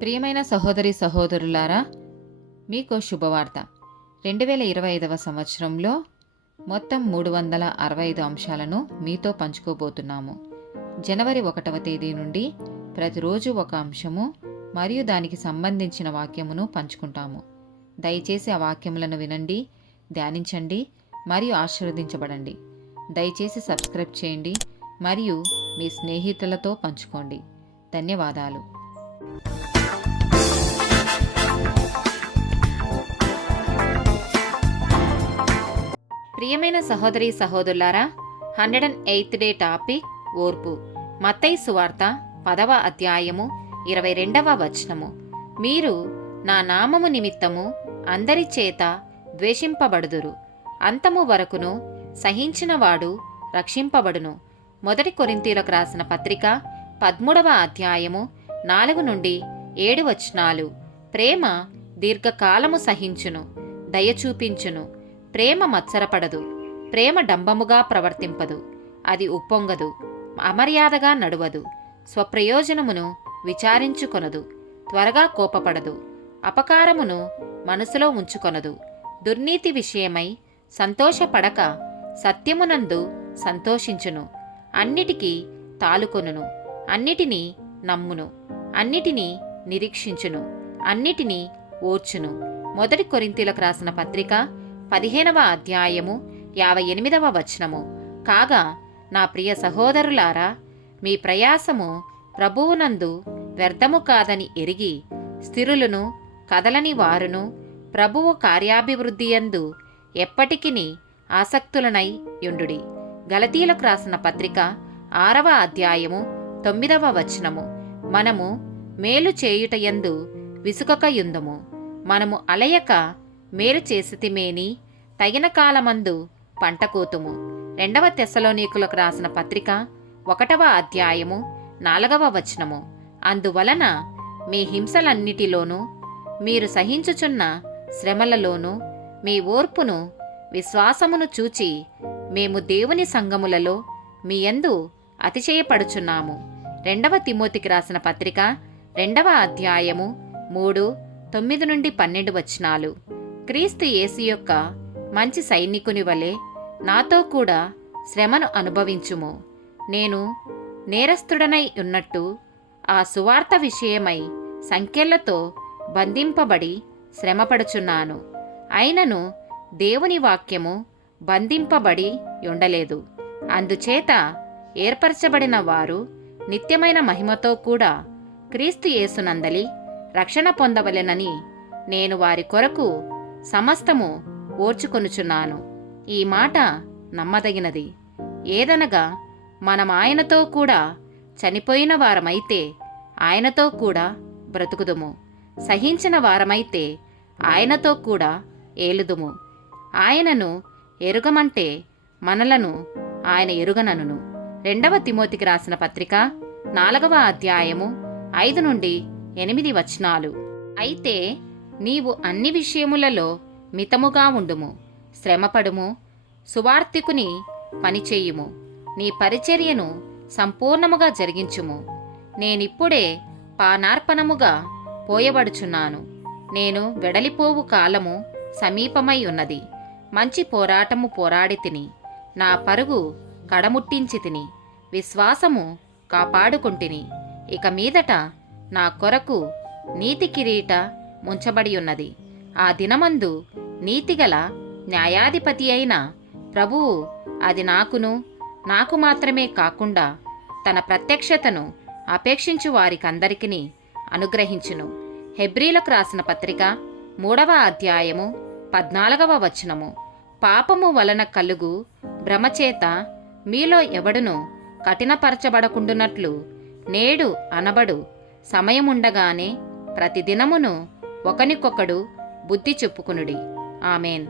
ప్రియమైన సహోదరి సహోదరులారా, మీకు శుభవార్త. 2025 సంవత్సరంలో మొత్తం 365 అంశాలను మీతో పంచుకోబోతున్నాము. జనవరి 1వ తేదీ నుండి ప్రతిరోజు ఒక అంశము మరియు దానికి సంబంధించిన వాక్యమును పంచుకుంటాము. దయచేసి ఆ వాక్యములను వినండి, ధ్యానించండి మరియు ఆశీర్వదించబడండి. దయచేసి సబ్స్క్రైబ్ చేయండి మరియు మీ స్నేహితులతో పంచుకోండి. ధన్యవాదాలు. ప్రియమైన సహోదరి సహోదరులారా, 108th డే టాపిక్ ఓర్పు. మత్తయి సువార్త 10వ అధ్యాయము 22వ వచనము. మీరు నా నామము నిమిత్తము అందరి చేత ద్వేషింపబడుదురు, అంతము వరకును సహించినవాడు రక్షింపబడును. 1 కొరింథీయులకు రాసిన పత్రిక 13వ అధ్యాయము 4 నుండి 7 వచనాలు. ప్రేమ దీర్ఘకాలము సహించును, దయ చూపించును. ప్రేమ మత్సరపడదు, ప్రేమ డంబముగా ప్రవర్తింపదు, అది ఉప్పొంగదు, అమర్యాదగా నడువదు, స్వప్రయోజనమును విచారించుకొనదు, త్వరగా కోపపడదు, అపకారమును మనసులో ఉంచుకొనదు, దుర్నీతి విషయమై సంతోషపడక సత్యమునందు సంతోషించును, అన్నిటికీ తాలుకొనును, అన్నిటినీ నమ్మును, అన్నిటినీ నిరీక్షించును, అన్నిటినీ ఓర్చును. 1 కొరింథీయులకు రాసిన పత్రిక 15వ అధ్యాయము 58వ వచనము. కాగా నా ప్రియ సహోదరులారా, మీ ప్రయాసము ప్రభువునందు వ్యర్థము కాదని ఎరిగి స్థిరులను కదలని వారును ప్రభువు కార్యాభివృద్ధియందు ఎప్పటికిని ఆసక్తులనై యుండుడి. గలతీయులకు రాసిన పత్రిక 6వ అధ్యాయము 9వ వచనము. మనము మేలు చేయుటయందు విసుకకయుందుము, మనము అలయక మేలు చేసితిమేని తగిన కాలమందు పంట కోతుము. 2వ తెస్సలోనికులకు రాసిన పత్రిక 1వ అధ్యాయము 4వ వచనము. అందువలన మీ హింసలన్నిటిలోనూ మీరు సహించుచున్న శ్రమలలోనూ మీ ఓర్పును విశ్వాసమును చూచి మేము దేవుని సంఘములలో మీ యందు అతిశయపడుచున్నాము. 2వ తిమోతికి రాసిన పత్రిక 2వ అధ్యాయము 3, 9 నుండి 12 వచనాలు. క్రీస్తు యేసు యొక్క మంచి సైనికుని వలె నాతో కూడా శ్రమను అనుభవించుము. నేను నేరస్తుడనై ఉన్నట్టు ఆ సువార్త విషయమై సంకెళ్లతో బంధింపబడి శ్రమపడుచున్నాను. అయినను దేవుని వాక్యము బంధింపబడి ఉండలేదు. అందుచేత ఏర్పరచబడిన వారు నిత్యమైన మహిమతో కూడా క్రీస్తు యేసునందలి రక్షణ పొందవలెనని నేను వారి కొరకు సమస్తము ఓర్చుకొనుచున్నాను. ఈ మాట నమ్మదగినది. ఏదనగా మనం ఆయనతో కూడా చనిపోయిన వారమైతే ఆయనతో కూడా బ్రతుకుదుము, సహించిన వారమైతే ఆయనతో కూడా ఏలుదుము. ఆయనను ఎరుగమంటే మనలను ఆయన ఎరుగననును. 2వ తిమోతికి రాసిన పత్రిక 4వ అధ్యాయము 5 నుండి 8 వచనాలు. అయితే నీవు అన్ని విషయములలో మితముగా ఉండుము, శ్రమపడుము, సువార్తికుని పనిచేయుము, నీ పరిచర్యను సంపూర్ణముగా జరిగించుము. నేనిప్పుడే పానార్పణముగా పోయబడుచున్నాను. నేను వెడలిపోవు కాలము సమీపమై ఉన్నది. మంచి పోరాటము పోరాడి తిని, నా పరుగు కడముట్టించి తిని, విశ్వాసము కాపాడుకుంటిని. ఇక మీదట నా కొరకు నీతి కిరీట ముంచబడి ఉన్నది. ఆ దినమందు నీతిగల న్యాయాధిపతి అయిన ప్రభువు అది నాకు మాత్రమే కాకుండా తన ప్రత్యక్షతను అపేక్షించు వారికందరికీ అనుగ్రహించును. హెబ్రీలకు రాసిన పత్రిక 3వ అధ్యాయము 14వ వచనము. పాపము వలన కలుగు భ్రమచేత మీలో ఎవడును కఠినపరచబడకుండునట్లు నేడు అనబడు సమయముండగానే ప్రతిదినమును ఒకనికొకడు బుద్ధి చెప్పుకునుడి. ఆమెన్.